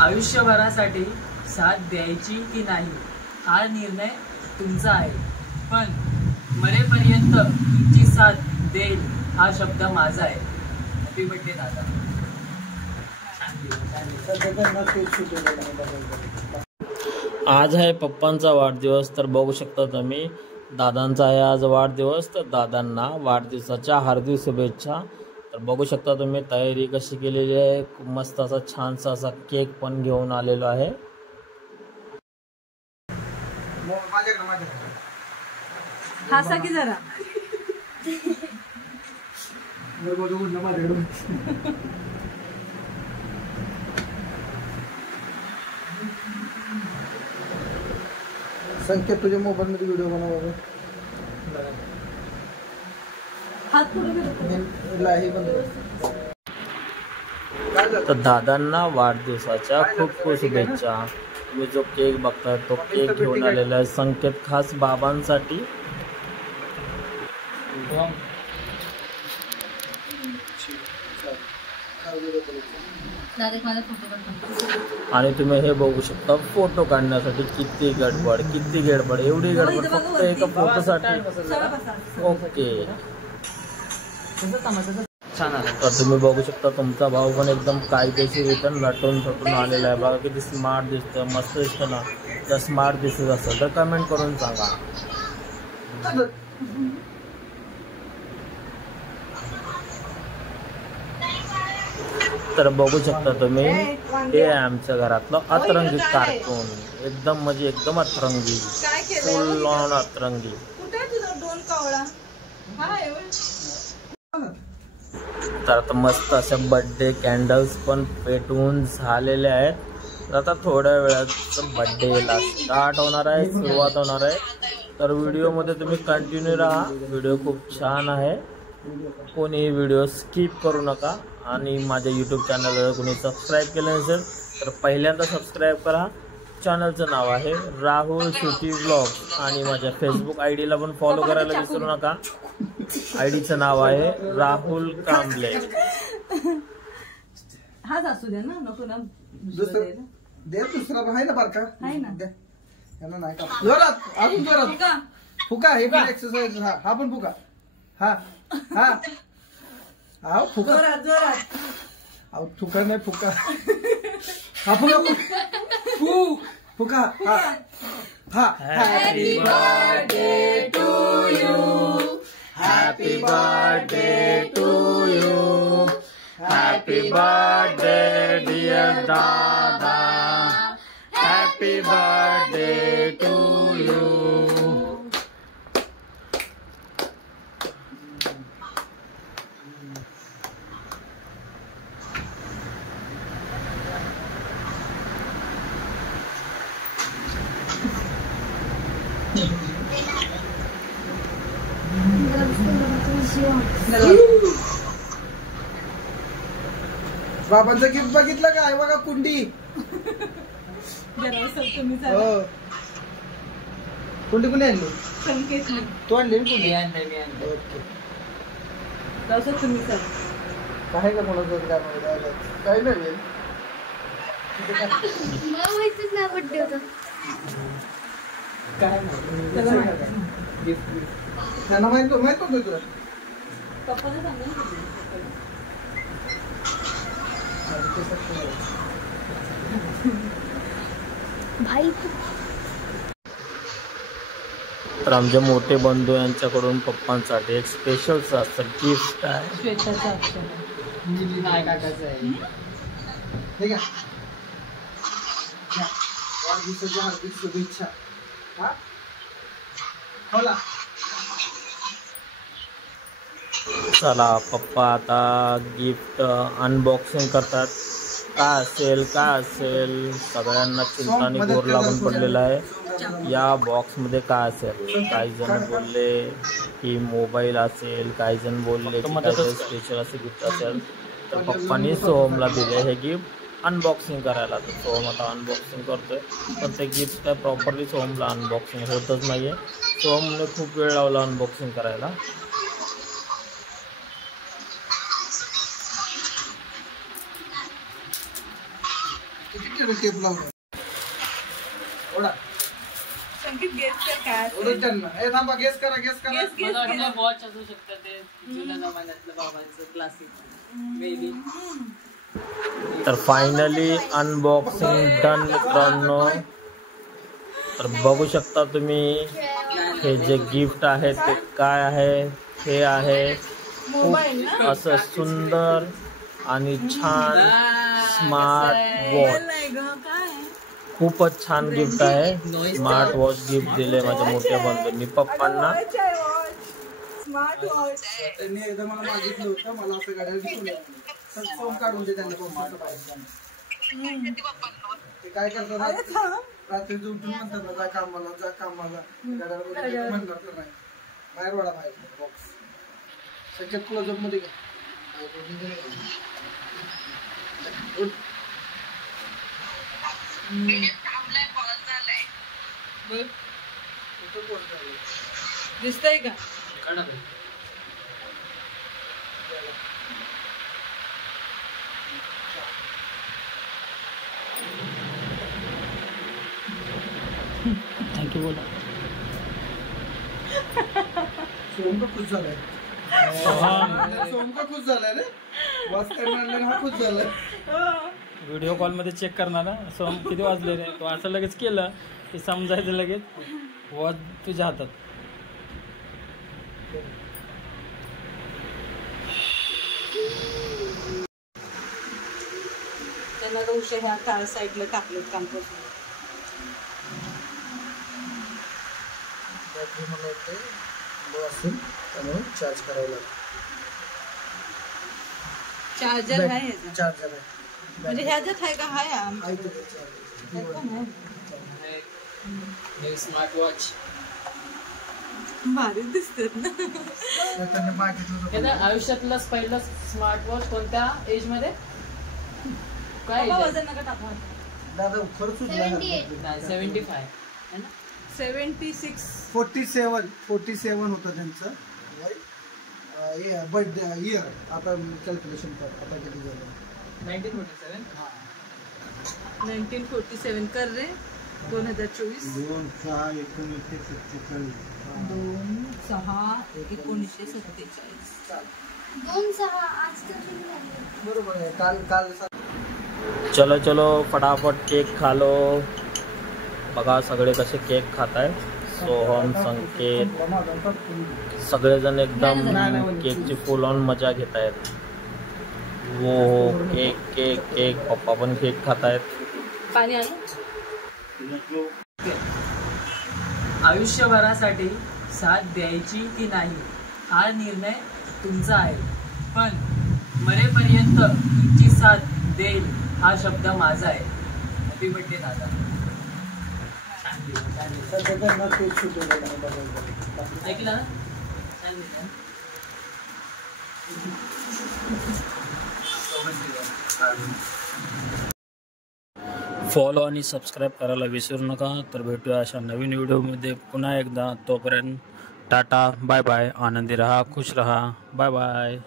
आयुष्यभरासाठी साथ द्यायची की नाही हा निर्णय तुमचा आहे, पण मरेपर्यंत तुमची साथ देईल हा शब्द माझा आहे. हॅपी बर्थडे दादा. आज आहे पप्पांचा वाढदिवस, तर बघू शकता तुम्ही दादांचा आहे आज वाढदिवस. तर दादांना वाढदिवसाच्या हार्दिक शुभेच्छा. तर बघू शकता तुम्ही तयारी कशी केलेली आहे. खूप मस्त असा छानसा असा केक पण घेऊन आलेलो आहे. हसा की जरा संकेत तुझ्या मोबाईल मध्ये व्हिडिओ बनवा. तर दादांना वाढदिवसाच्या खूप खूप शुभेच्छा. तुम्ही जो केक बघताय तो केक घेऊन आलेला आहे संकेत खास बाबांसाठी. आणि तुम्ही हे बघू शकता फोटो काढण्यासाठी किती गडबड एवढी गडबड फक्त एका फोटोसाठी. ओके तर तुम्ही बघू शकता तुमचा भाऊ पण एकदम कायदेशीर रिटर्न नटून थटून आलेला आहे. बघा किती स्मार्ट दिसतोय, मस्त दिसतं ना. जर स्मार्ट दिसत असेल तर कमेंट करून सांगा. तर बघू शकता तुम्ही हे आमच्या घरातलं अतरंगी कार्टून. एकदम म्हणजे एकदम अतरंगी, फुल ऑन अतरंगी. तर आता मस्त असे बर्थडे कॅन्डल्स पण पेटवून झालेले आहेत. आता थोड्या वेळात बर्थडेला स्टार्ट होणार आहे, सुरुवात होणार आहे. तर व्हिडिओमध्ये तुम्ही कंटिन्यू राहा. व्हिडिओ खूप छान आहे. कोणी व्हिडिओ स्किप करू नका. आणि माझ्या यूट्यूब चॅनलला कोणी सबस्क्राईब केलं नसेल तर पहिल्यांदा सबस्क्राईब करा. चॅनलचं नाव आहे राहुल सुटी व्लॉग. आणि माझ्या फेसबुक आयडीला पण फॉलो करायला विसरू नका. आयडीचं नाव आहे राहुल कांबळे. हाच असू दे ना, नको ना दुसरा आहे ना बारका आहे ना. नाही का जोरात अजून जोरात फुका. हे पण एक्सरसाइज. हा पण फुका. हा हा हा फुका जोरात. अहो फुका नाही फुका. हा फुका फुका. हा हा. Happy birthday to you. Happy birthday to you. Happy birthday dear दादा. Happy birthday to you. बाबांचं गिफ्ट बघितलं का? आहे बघा कुंडी. कुंडी कुणी आणली? संकेत तू आणली कुंडी? ओके तुम्ही सर काय का कोणाचं काय नाही बर्थडे होता काय त्यांना माहित होतं तुला? पप्पाला सांगा. भाई तर आमचे मोठे बंधू यांच्याकडून पप्पांसाठी एक स्पेशल असं गिफ्ट आहे. श्वेताचा अक्षर नाही काकाचं आहे. ठीक आहे. वाढदिवसाच्या हार्दिक शुभेच्छा. हा बोला. चला पप्पा आता गिफ्ट अनबॉक्सिंग करतात. काय असेल सगळ्यांना चिंताने घोर लागून पडलेला आहे. या बॉक्समध्ये काय असेल? काही जण बोलले की मोबाईल असेल, काही जण बोलले की काही स्पेशल असे गिफ्ट असेल. तर पप्पांनी सोहमला दिले हे गिफ्ट अनबॉक्सिंग करायला. तर सोहम आता अनबॉक्सिंग करतोय, पण ते गिफ्ट काय प्रॉपरली सोहमला अनबॉक्सिंग होतच नाही आहे. सोहमने खूप वेळ लावला अनबॉक्सिंग करायला. किती टेप लावला ओढा संकेत गेस कर काय ओढत त्यांना हे थांबा गेस करा मला वाटलं वॉच असू शकतं ते जुन्या जमान्यातलं बाबांचं क्लासिक बेबी. तर फायनली अनबॉक्सिंग डन मित्रांनो. तर बघू शकता तुम्ही हे जे गिफ्ट आहे ते काय आहे. हे आहे खूप असं सुंदर आणि छान स्मार्ट वॉच. खूपच छान गिफ्ट आहे. स्मार्ट वॉच गिफ्ट दिले माझ्या मोठ्या बंधूंनी पप्पांना. स्मार्ट वॉच त्यांनी एकदा मला मागितलं होतं मला असं गाड्या घेऊन फॉर्म काढून दे त्यांना ते काय करतात रात्री उठून म्हणतात ना जा कामाला गाड्या वगैरे म्हणणार तर नाही बाहेर वाडा बाहेर बॉक्स सगळ्यात क्लोजअप मध्ये दिसतंय का थँक्यू बोला. सोम का खुश झालाय सोम का खुश झालाय रे वाच करणार हा खुश झालाय. व्हिडिओ कॉलमध्ये चेक करणार ना सोम किती वाजले रे. तो असं लगेच केलं की समजायचं लगेच वॉच तुझ्या हातात. त्यांना आता उशा ह्या कार साईडला टाकलेत काम करून. बॅटरी मला वाटते लो असेल त्यामुळे चार्ज करावं लागेल. चार्जर आहे ह्याचा? चार्जर आहे म्हणजे ह्याच्यात आहे का हाय आहे तो चार्जर. स्मार्ट वॉच भारी दिसतात ना. त्यांनी मागितलं होतं आयुष्यातलं पहिलं स्मार्ट वॉच कोणत्या एज मध्ये काय बाबा वजन नका टाकू. दादा खरंच सुचला 75 है ना. 76 47 होतं त्यांचं बर्थडे इयर. आता कॅल्क्युलेशन कर आता किती झालं 1947. 1947 कर रे 2024 2/6/1947 2/6 आज तर सुरू झाली. बरोबर आहे. काल चलो चलो फटाफट केक खा लो. बघा सगळे कसे केक खात आहेत. सोहम संकेत सगळेजण एकदम केकची फुल ऑन मजा घेत आहेत. वो केक केक केक पप्पा पण केक खात आहेत. पाणी आलं. आयुष्यभरासाठी साथ द्यायची की नाही हा निर्णय तुमचा आहे. पण मरेपर्यंत तुमची साथ देईल हा शब्द माझा आहे. हॅपी बर्थडे दादा. सध्या त्यांना केक शूटिंग बघायला ऐकलं ना छान दिलं. फॉलो आणि सबस्क्राईब करायला विसरू नका. तर भेटूया अशा नवीन व्हिडिओमध्ये पुन्हा एकदा. तोपर्यंत टाटा बाय बाय. आनंदी रहा खुश रहा. Bye bye.